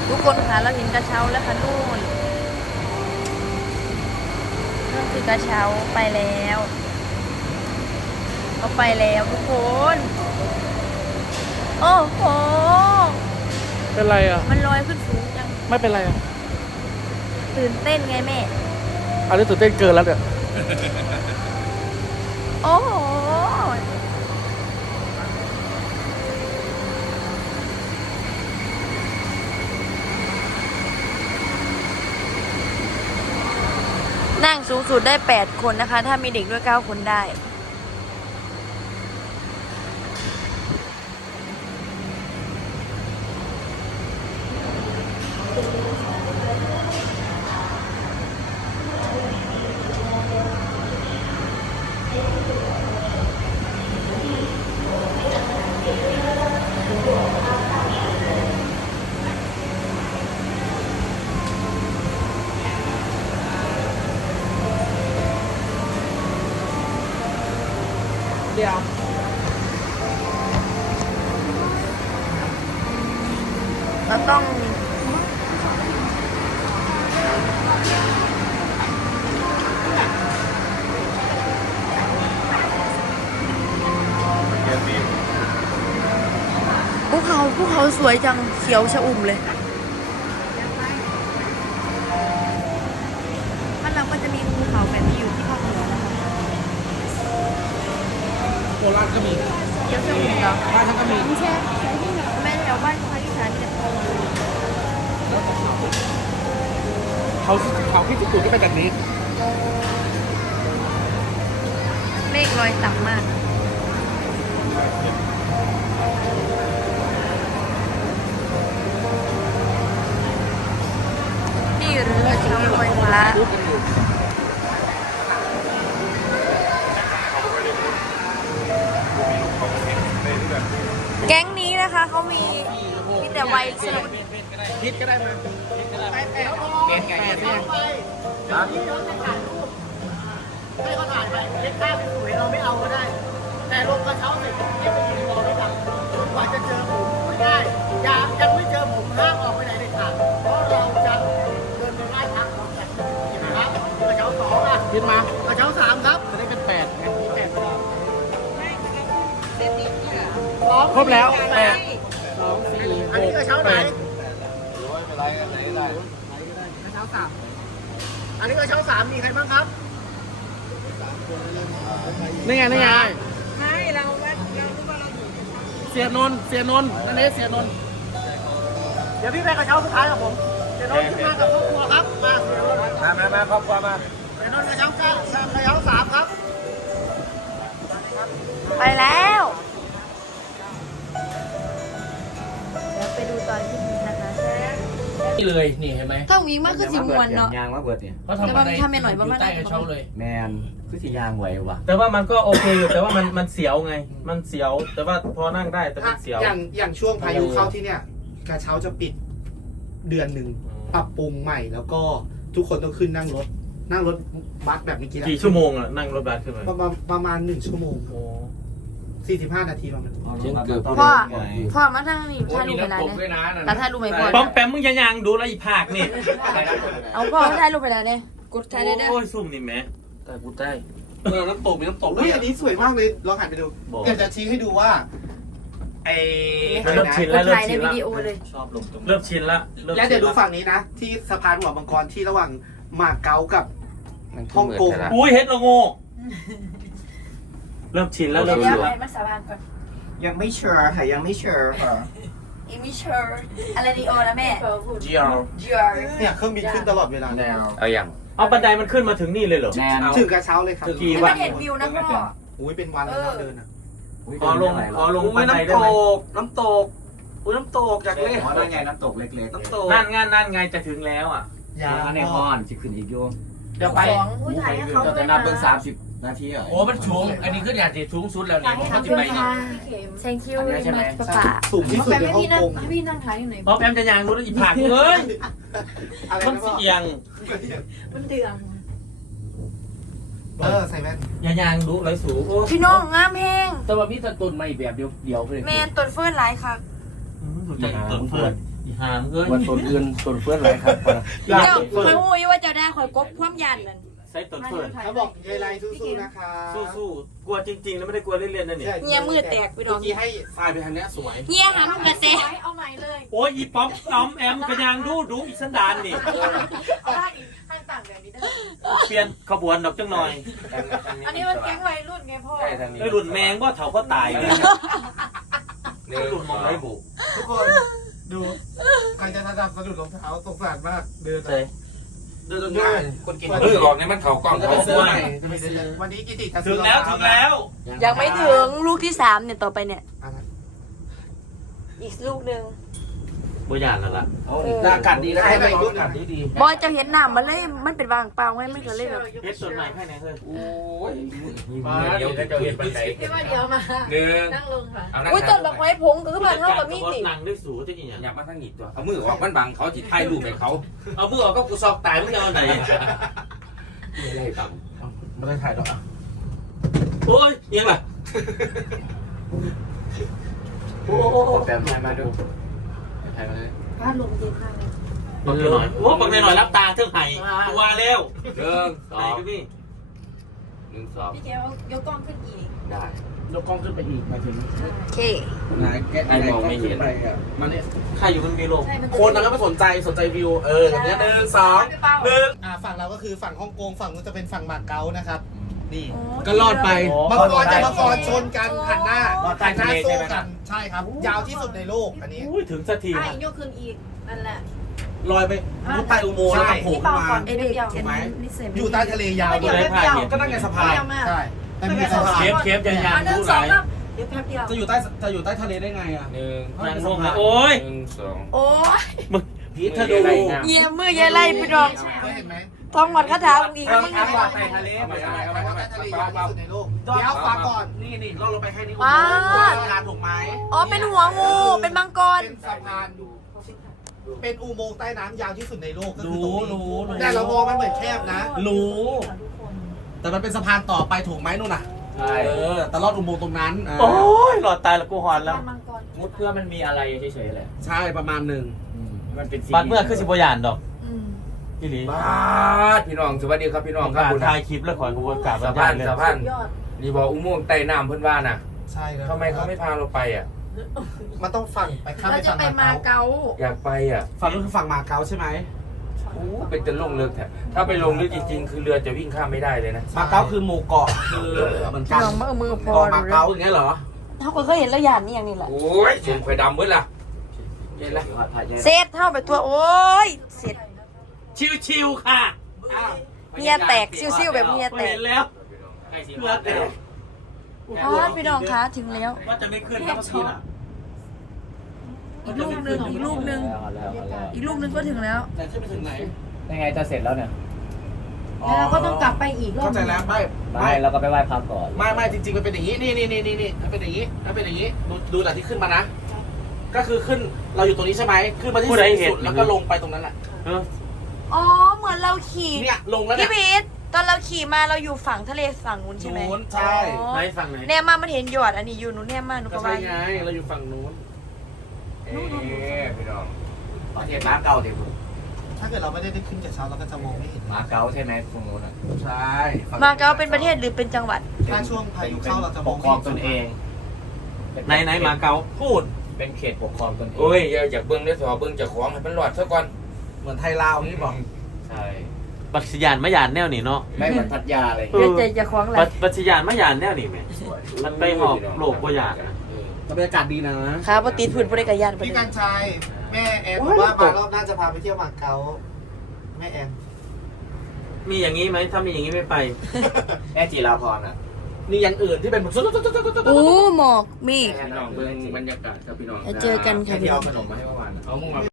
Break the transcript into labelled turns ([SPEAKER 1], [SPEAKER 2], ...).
[SPEAKER 1] ทุกคนค่ะเราเห็นกระเช้าแล้วค่ะนู่นนั่นคือกระเช้าไปแล้วเขาไปแล้วทุกคนโอ้โห
[SPEAKER 2] เป็นไรอ่ะ
[SPEAKER 1] มันลอยขึ้นสูงจัง
[SPEAKER 2] ไม่เป็นไรอ่ะ
[SPEAKER 1] ตื่นเต้นไงแม่
[SPEAKER 2] อันนี้ตื่นเต้นเกินแล้วเนี่ย
[SPEAKER 1] โอ้โหนั่งสูงสุดได้8คนนะคะถ้ามีเด็กด้วย9คนได้
[SPEAKER 2] เดี๋ยว
[SPEAKER 1] เราต้องภูเขาสวยจังเขียวชอุ่มเลยบ้านเราก็จะมีภูเขาแบบนี้อยู่ที่ภาคเหนือนะคะ
[SPEAKER 2] โคราชก็มี
[SPEAKER 1] เขียวชอุ่มเหรอ
[SPEAKER 2] บ้านฉันก็มี
[SPEAKER 1] แม่แถวบ้านภาคอีสานเนี่ย
[SPEAKER 2] เขาที่จุดๆก็เป็นแบบนี้
[SPEAKER 1] เมฆลอยต่ำมากนี่หรือเช้าลอยฟ้าแก๊งนี้นะคะเขามีแต่วัยสนุก
[SPEAKER 2] คิดก็ได้มาเป็นไงเนี่ย
[SPEAKER 3] ให้เขาถ่ายไปเล็กข้าวสวยเราไม่เอาก็ได้ แต่ลงกระเช้าเสร็จให้ไปยืนรอด้วยกันจนกว่าจะเจอผมไม่ได้ยังไม่เจอผมห้ามออกไปไหนเลยค่ะเพราะเราจะเดินไปไหว้พระก่อนกันนะครับกระเช้าสองอ่ะ
[SPEAKER 2] คิดมาก
[SPEAKER 3] ระเช้าสามครับ
[SPEAKER 2] จะได้เป็น8ไง
[SPEAKER 3] มีแปดไปแล้ว
[SPEAKER 2] ครบแล้ว8 2 4
[SPEAKER 3] อันนี้กระเช้าไหน
[SPEAKER 2] 6
[SPEAKER 3] กระเช้าสามอันนี้กระเช้าสามมีใครบ้างครับ
[SPEAKER 2] 8นี่ไงนี่ไง
[SPEAKER 4] ไม่เรารู้ว่าเราอยู่
[SPEAKER 2] เสียนนท์นั่นเองเสียนนท์
[SPEAKER 3] เดี๋ยวพี่ไปกระเช้าสุดท้ายกับผมเดี๋ยวน้องขึ้นมากับครอบครัวครับมาเดี๋ยว
[SPEAKER 2] มาครอบครัวมา
[SPEAKER 3] เดี๋ยวน้องกระเช้าเก้ากระเช้าสามครับ
[SPEAKER 1] ไปแล้วเดี๋ยวไปดูตอนที่มีนะคะ
[SPEAKER 5] นี่เลยนี่เห็นไหม
[SPEAKER 1] ถ้าวิ่งมากคือสิมวนเนาะ
[SPEAKER 6] ยางมาเบิดเนี่ย
[SPEAKER 5] เขาทำ
[SPEAKER 1] แต่
[SPEAKER 5] บั
[SPEAKER 1] ว่าน
[SPEAKER 5] ได
[SPEAKER 1] ทำให้หน่อย
[SPEAKER 5] อ
[SPEAKER 1] ว่ามัน
[SPEAKER 5] ยู่ใต้กระเช้าเลย
[SPEAKER 6] แมนคือสียางไหววะ
[SPEAKER 5] แต่ว่ามันก็โอเคอยู่แต่ว่ามันเสียวไง มันเสียวแต่ว่าพอนั่งได้แต่มันเสียว
[SPEAKER 3] อย่างช่วงพายุเข้าที่เนี่ยกระเช้าจะปิดเดือนหนึ่งปรับปรุงใหม่แล้วก็ทุกคนต้องขึ้นนั่งรถบัสแบบเมื่อกี้แหละ
[SPEAKER 5] กี่ชั่วโมงอะนั่งรถบัสขึ้นไป
[SPEAKER 3] ประมาณ1 ชั่วโมง
[SPEAKER 5] โอ้
[SPEAKER 3] 45 นาทีประมาณ
[SPEAKER 6] เช่นเกือบ
[SPEAKER 1] พ่อมาทางนี้ถ่ายรูปไปแล้วเนี่ยแต่ถ่ายรูปไปพ่อ
[SPEAKER 5] ป้อมแปมมึงอย่ายังดูแล้วอีภาคนี่
[SPEAKER 1] เอาพ่อถ่ายรูปไปแล้วเนี่ยกดถ่ายได้เด้อ
[SPEAKER 5] โอ้ยซุ่มนี่แม่แต่กูได้น้ำตกมีน้ำตก
[SPEAKER 3] อุ้ยอันนี้สวยมากเลยลองหันไปดูเดี๋ยวจะชี้ให้ดูว่าไอ้
[SPEAKER 5] เริ่มชิน
[SPEAKER 1] ก
[SPEAKER 5] แล้ว
[SPEAKER 1] ด
[SPEAKER 5] เริ่ม
[SPEAKER 1] ถ่ายใน
[SPEAKER 5] ชิน
[SPEAKER 1] วิ
[SPEAKER 5] แล้ว
[SPEAKER 1] ดีโอเลย
[SPEAKER 6] ชอบลงตรง
[SPEAKER 5] เริ่มชินละริ่ม
[SPEAKER 3] แล้ว
[SPEAKER 5] ชิน
[SPEAKER 3] เดี๋ยวดูฝั่งนี้นะ ที่สะพานหัวมังกรที่ระหว่างมาเก๊ากับฮ่องกง
[SPEAKER 5] อุ้ยเฮ็ดละโง่เริ่มชินแล้ว
[SPEAKER 1] เดี๋
[SPEAKER 5] เริ่
[SPEAKER 1] ย
[SPEAKER 5] ม
[SPEAKER 1] ว
[SPEAKER 5] ชิน
[SPEAKER 1] ไป
[SPEAKER 5] แล้ว
[SPEAKER 1] มาสาบานก่อน
[SPEAKER 6] ยังไม่เชื่อค่ะยังไม่เชื่อค่ะ
[SPEAKER 1] อีมิเชอร์อะไรดีโอนะแม่
[SPEAKER 5] เจียว
[SPEAKER 1] เจียร์
[SPEAKER 3] เนี่ยเครื่องบินขึ้นตลอดเวลา
[SPEAKER 6] แนว
[SPEAKER 7] เอาอย่าง
[SPEAKER 5] เอาบันไดมันขึ้นมาถึงนี่เลยเหรอ
[SPEAKER 6] แนว
[SPEAKER 3] ถึงกระเช้าเลยครับ
[SPEAKER 5] กี่
[SPEAKER 1] ไม่
[SPEAKER 5] วั
[SPEAKER 1] มัน นเห็นวิวนะพ่อ
[SPEAKER 3] อุ้ยเป็นวันเลยนะเดินอ่ะ
[SPEAKER 5] ขอลงบันไดได้ไหม
[SPEAKER 7] น้ำตกอุ้ยน้ำตกอยากเล่น
[SPEAKER 6] อ๋อนั่นไงน้ำตกเล็กๆ
[SPEAKER 7] น้ำตก
[SPEAKER 5] นั่นไงจะถึงแล้วอ่ะ
[SPEAKER 3] ยา
[SPEAKER 6] ในห้อนสิขึ้นอีกโย
[SPEAKER 3] เดี๋ยวไป
[SPEAKER 1] สองผู้ถ่ายให้เขา
[SPEAKER 6] เรา
[SPEAKER 1] ด้ว
[SPEAKER 6] จะ
[SPEAKER 1] ย
[SPEAKER 6] นั
[SPEAKER 1] นะ
[SPEAKER 6] บเบิ่ง30 นาทีเหรอ
[SPEAKER 5] โอ้มันสูงอันนี้ขึ้นอย่างที่สูงสุดแล้วนี่เขาจะไปนี่
[SPEAKER 1] แซงคิวเลยนะป้าป๋า
[SPEAKER 3] สูงที่สุดในฮ่องกง
[SPEAKER 1] ให้พี่นั่งถ่ายอยู่ไหน
[SPEAKER 5] พอแอมจะยางรู้แล้วอีผักเอ้ย
[SPEAKER 3] อะไร
[SPEAKER 5] มัน
[SPEAKER 3] นะพ่อ
[SPEAKER 5] เสียง
[SPEAKER 1] มันเดือง
[SPEAKER 3] ใส่แว่น
[SPEAKER 5] อย่ายางรู้ไรสูง
[SPEAKER 1] พี่น้องงามแห้ง
[SPEAKER 7] แต่ว่ามีตะตุนมาอีกแบบเดียวเลย
[SPEAKER 1] แมนต้นเฟิร์นหลายค่ะ
[SPEAKER 5] ต้นเฟิร์นอีหามเอ้ย
[SPEAKER 7] วันส่วนอื่นส่วนเพื่อนอะไรครับ
[SPEAKER 1] เจ้าคอยหูยว่าเจ้าได้คอยกบความยันนั่น
[SPEAKER 5] ใส่ต้นเฟิร์น
[SPEAKER 3] เขาบอกยายไรสู้ๆนะคะ
[SPEAKER 5] สู้ๆกลัวจริงๆแล้วไม่ได้กลัวเล่นๆนะเนี่ย
[SPEAKER 1] เงียมือแตกไปด
[SPEAKER 3] เมื่
[SPEAKER 1] อ
[SPEAKER 3] อก กี้ให้ทรายไปทางเนี้ยสวย
[SPEAKER 1] เงียหันกระเตะ
[SPEAKER 4] เอาใหม่เลย
[SPEAKER 5] โอ้ยอีป๊อปอ้อมแอมกระยางดูอีสันดานนี่
[SPEAKER 4] เอาท่าอีกท่าต่างแบบนี้ได้
[SPEAKER 5] เปลี่ยนขบวนดอกจังหน่อย
[SPEAKER 4] อันนี้มันแก๊งวัยรุ่นไงพ่อ
[SPEAKER 7] ใช่ทางนี้
[SPEAKER 5] ไอ้รุ่นแมงว่าเถาก็ตายเลยไอ้รุ่นมองไรบุ
[SPEAKER 3] ทุกคนดูใครจะทำสะดุดรองเท้าสงสารมากเดิน
[SPEAKER 5] ใช่
[SPEAKER 3] เดินจนได้คนกิน
[SPEAKER 7] มือออกในมันเข่ากล้อง
[SPEAKER 3] จะไปซื้อใหม่จะไปซื้อวันนี้กิติจะ
[SPEAKER 5] ถึ
[SPEAKER 3] ซื้อง
[SPEAKER 5] แล้วถึงแล้ว
[SPEAKER 1] ยังไม่ถึงลูกที่3เนี่ยต่อไปเนี่ย อีกลูกหนึ่ง
[SPEAKER 5] บ่ยานแล้วล่ะ
[SPEAKER 7] อากาศดีนะให้ไปอากาศดี
[SPEAKER 1] บอยจะเห็นหนามมันเลยมันเป็นวางเปล่าไว้ไม่ก็เลยแบบ
[SPEAKER 5] เพชรส่วนไหนแค่ไหนเฮ้ย
[SPEAKER 7] โอ้ยเดี๋ยวจะเห็นบันได
[SPEAKER 4] ที่ว่าเดี๋ยวมา
[SPEAKER 7] หนึ่ง
[SPEAKER 4] นั่งลงค่ะ
[SPEAKER 7] เอานั่ง
[SPEAKER 1] อุ้ยต้นแบบไว้ผงก็คือบ้านเท่ากับมีดติ
[SPEAKER 5] นั่งด้วยสูจะกี่อย่าง
[SPEAKER 7] อยากมาทั้งหนีตัวเอามือออกมันบังเขาจิตไทยรูปให้เขา
[SPEAKER 5] เอามือออกก็กูซอกตายมึงจะเอาไหน
[SPEAKER 7] ไม่ได้บัง
[SPEAKER 3] ไม่ได้ถ่ายหรอกอ่ะ
[SPEAKER 5] โอ้ยยังล่ะ
[SPEAKER 6] แต่ถ่ายมาดูถ่ายมาเลย
[SPEAKER 4] บ้านลงเย็นมากเลย
[SPEAKER 5] บักหน่อยโอ้บักหน่อยรับตาเท่าไห่ตัวแล้ว
[SPEAKER 7] หนึ่งสอ
[SPEAKER 5] ไห่
[SPEAKER 7] ง
[SPEAKER 5] ก็พี่
[SPEAKER 7] หนึ่งสอง
[SPEAKER 4] พี่แกยกกล้องขึ้นอีก
[SPEAKER 7] ได้
[SPEAKER 3] ยกกล้องขึ้นไปอีกมาถึง
[SPEAKER 1] โอเค
[SPEAKER 3] ไหนแกะ
[SPEAKER 7] ไอ้มองไม่เห็น
[SPEAKER 3] ไปอ่ะมันเนี่ย
[SPEAKER 5] ใครอยู่มันมีโลก
[SPEAKER 4] ใช่มัน
[SPEAKER 3] คนนั้นก็ไม่สนใจวิวอย่างเงี้ย1 2 1ฝั่งเราก็คือฝั่งฮ่องกงฝั่งนู้นจะเป็นฝั่งมาเก๊านะครับนี่ก็รอดไปมังกรจะมังกรชนกันหันหน้าสู้กันใช่ครับ ยาวที่สุดในโลกอันนี้
[SPEAKER 5] อุ้ยถึงสักที
[SPEAKER 4] อ่ะยกขึ้นอีกนั่นแหละ
[SPEAKER 3] ลอยไปมุดใต้อุโมงค์แล้วก็โผล่
[SPEAKER 4] นี่
[SPEAKER 3] ขึ้
[SPEAKER 4] เบาน
[SPEAKER 3] มา
[SPEAKER 4] ก่อน
[SPEAKER 1] ไอเด็กเห็นนิสัย
[SPEAKER 3] อยู่ใต้ทะเลยาวด้วย ก็นั่งไงสะพาน
[SPEAKER 4] เดียวมาก
[SPEAKER 3] ใช่แต่มีสะพาน
[SPEAKER 5] เคฟจะยาง
[SPEAKER 4] อันนึง
[SPEAKER 5] ผู้
[SPEAKER 4] ส
[SPEAKER 5] ไร
[SPEAKER 4] องครับเดี๋ยวแป๊บเดียว
[SPEAKER 3] จะอยู่ใต้ทะเลได้ไงอ่ะ
[SPEAKER 7] หนึ่ง
[SPEAKER 5] ยางลงมาโอ้ย
[SPEAKER 7] หนึ่งสอง
[SPEAKER 1] โอ้ย
[SPEAKER 3] พีทเธอดู
[SPEAKER 1] เงียมือยายไล่ไปดอก
[SPEAKER 3] เคยเห็นไหม
[SPEAKER 1] ท้องหมดคาถาอีกมึง
[SPEAKER 3] ใต้ทะเลใต้ทะเลยาวที่สุดในโลกเดี๋ยวฟังก่อนนี่เราลงไปแค่นี้สะพานถูกไหม
[SPEAKER 1] อ๋อเป็นหัวงูเป็นมังกร
[SPEAKER 3] เป็นสะพานเป็นอุโมงค์ใต้น้ำยาวที่สุดในโลกก็คือตรงนี้แต่เรามองมันเหมือนแคบนะ รู้แต่มันเป็นสะพานต่อไปถูกไหมนู่นน่ะ
[SPEAKER 7] ใช่
[SPEAKER 3] แต่รอดอุโมงค์ตรงนั้น
[SPEAKER 5] โอ้ยหลอดตายแล้วกูหอนแล้ว
[SPEAKER 4] มังกร
[SPEAKER 6] มุดเพื่อมันมีอะไรเฉยๆแหละ
[SPEAKER 3] ใช่ประมาณหนึ่ง
[SPEAKER 6] มันเป็น
[SPEAKER 5] บัดเมื่อคือสิบยานดอกพี่หลี
[SPEAKER 7] บ้าพี่น้องสวัสดีครับพี่น้องครับ
[SPEAKER 5] การ
[SPEAKER 7] คุณ
[SPEAKER 5] ถ่ายคลิปแล้วขอกูกราบ
[SPEAKER 7] สะ
[SPEAKER 5] อา
[SPEAKER 7] พา
[SPEAKER 5] จาน รย์เลย
[SPEAKER 7] สะพาน
[SPEAKER 4] ยอด
[SPEAKER 7] นี่บอกอุโมงค์ใต้น้ำเพื่อนว่าน่ะ
[SPEAKER 3] ใช่ครับ
[SPEAKER 7] ทำไมเขาไม่พาเราไปอ่ะ
[SPEAKER 3] มันต้องฝั่งไปข้าม
[SPEAKER 4] เรา
[SPEAKER 3] ไป
[SPEAKER 4] จะ
[SPEAKER 3] ฝั่ง
[SPEAKER 4] ไปมา
[SPEAKER 3] มาเก๊า
[SPEAKER 4] เก๊า
[SPEAKER 7] อยากไปอ่ะ
[SPEAKER 3] ฝั่งนู้นคือฝั่งมาเก๊าใช่ไหม
[SPEAKER 7] เป็นจะลงลึกแท้ถ้าไปลงลึกจริงๆ คือเรือจะวิ่งข้ามไม่ได้เลยนะ
[SPEAKER 3] มาเก๊าคือหมู่เกาะคือเหมือนกัน
[SPEAKER 1] ลองมือพอ
[SPEAKER 3] เกาะมาเก๊าอย่างเงี้ยเหรอ
[SPEAKER 1] ถ้าคนเคยเห็นแล้วยานนี่อย่างนี้แหละ
[SPEAKER 7] โอ้ยเสียงไฟดำเบิ้ลล่ะเย็นละ
[SPEAKER 1] เซตเท่าไปตัวโอ้ยเสร็จ
[SPEAKER 5] ชิวๆค่ะ
[SPEAKER 1] เมียแตกซิ่วๆแบบเมียแต
[SPEAKER 5] ไม่
[SPEAKER 1] ก
[SPEAKER 5] เห็นแล้วเพื่อแต่
[SPEAKER 1] อ๋อพี่น้องคะถึงแล้ว
[SPEAKER 5] ว่าจะไม่ขึ้นแล้วเมื่อกี้น่ะ
[SPEAKER 1] อีกลูกหนึ่งอีกลูกหนึ่งอีกลูกหนึ่งก็ถึงแล้ว
[SPEAKER 3] แต่ขึ้นไปถึงไหน
[SPEAKER 6] ยังไงจะเสร็จแล้วเนี่ย
[SPEAKER 4] แล้วเราก็ต้องกลับไปอีกรอบ
[SPEAKER 3] เข้าใจแล้วไม่
[SPEAKER 6] ไม่เราก็ไปไหว้พระก่อน
[SPEAKER 3] ไม่จริงๆมันเป็นอย่างนี้นี่มันเป็นอย่างนี้มันเป็นอย่างนี้ดูหลักที่ขึ้นมานะ ก็คือขึ้นเราอยู่ตรงนี้ใช่ไหมขึ้นมาที่สุดแล้วก็ลงไปตรงนั้นแหละ
[SPEAKER 1] อ๋อเหมือนเราขี่
[SPEAKER 3] เนี่ยลงแล้วเนี่
[SPEAKER 1] พี่
[SPEAKER 3] ย
[SPEAKER 1] พีทตอนเราขี่มาเราอยู่ฝั่งทะเลฝั่งนู้นใช่ไหม
[SPEAKER 3] นู้นใช่
[SPEAKER 1] อ๋อ
[SPEAKER 5] ไหนฝั่งไหน
[SPEAKER 1] แนมมามันเห็นหยอดอันนี้อยู่หนูแนมมาหนู
[SPEAKER 3] ก็
[SPEAKER 1] ก็
[SPEAKER 3] ใช่
[SPEAKER 1] ว่า
[SPEAKER 3] ไงเราอยู่ฝั่งนู้น
[SPEAKER 7] พี่น้อง
[SPEAKER 6] ประเทศม้าเก่าเดี๋ยว
[SPEAKER 3] ถ้าเกิดเราไม่ได้ขึ้นจากเช้าเราก็จะมองไม่เห็น
[SPEAKER 6] ม้าเก่าใช่ไหมตรงนู้นนะ
[SPEAKER 3] ใช่
[SPEAKER 1] มาเก๊าเป็นประเทศหรือเป็นจังหวัด
[SPEAKER 3] ถ้าช่วงพายุเข้าเราจะม
[SPEAKER 6] ป
[SPEAKER 3] อง
[SPEAKER 6] ก
[SPEAKER 3] ไม่
[SPEAKER 6] ครอง
[SPEAKER 3] เห็น
[SPEAKER 6] ตนเอง
[SPEAKER 5] ไหนมาเก๊า
[SPEAKER 3] พูด
[SPEAKER 6] เป็นเขตปกครองตนเอง
[SPEAKER 7] โอ้ยอยากเบิ้งได้สอเบิ้งจะของให้มันหลอดซะก่อน
[SPEAKER 3] เหมือนไทยลาวนี่บอก
[SPEAKER 6] ใช่
[SPEAKER 5] บัตรยานมะยานแนวนี่เนาะ
[SPEAKER 6] ไม่เหมือนพัทยาอะไร
[SPEAKER 1] เดี๋ยวใจจะคล้องอะไร
[SPEAKER 5] บัตรยานมะยานแนวนี่ไหมมันไปหอบโลกบ่ยานนะ
[SPEAKER 3] บรรยากาศดีนะ
[SPEAKER 1] ค่ะปฏิพื้นบริการยานไป
[SPEAKER 3] พี่
[SPEAKER 1] เลย
[SPEAKER 3] กันชัยแม่แอนบอกว่ามารอบหน้าจะพาไปเที่ยวมาเก๊าแม่แอน
[SPEAKER 5] มีอย่างนี้ไหมถ้ามีอย่างนี้ไม่ไป
[SPEAKER 6] แม่จีราพรอ่ะ
[SPEAKER 3] มีอย่างอื่นที่เป็นแบบ
[SPEAKER 1] โอ้หมอกมี
[SPEAKER 7] พี่น้องเบิ้งบรรยากาศครับพี่น้อง
[SPEAKER 1] แล้วเจอกันค่ะ
[SPEAKER 6] ที่เอาขนมมาให้เมื่อวาน
[SPEAKER 7] เอามึงมา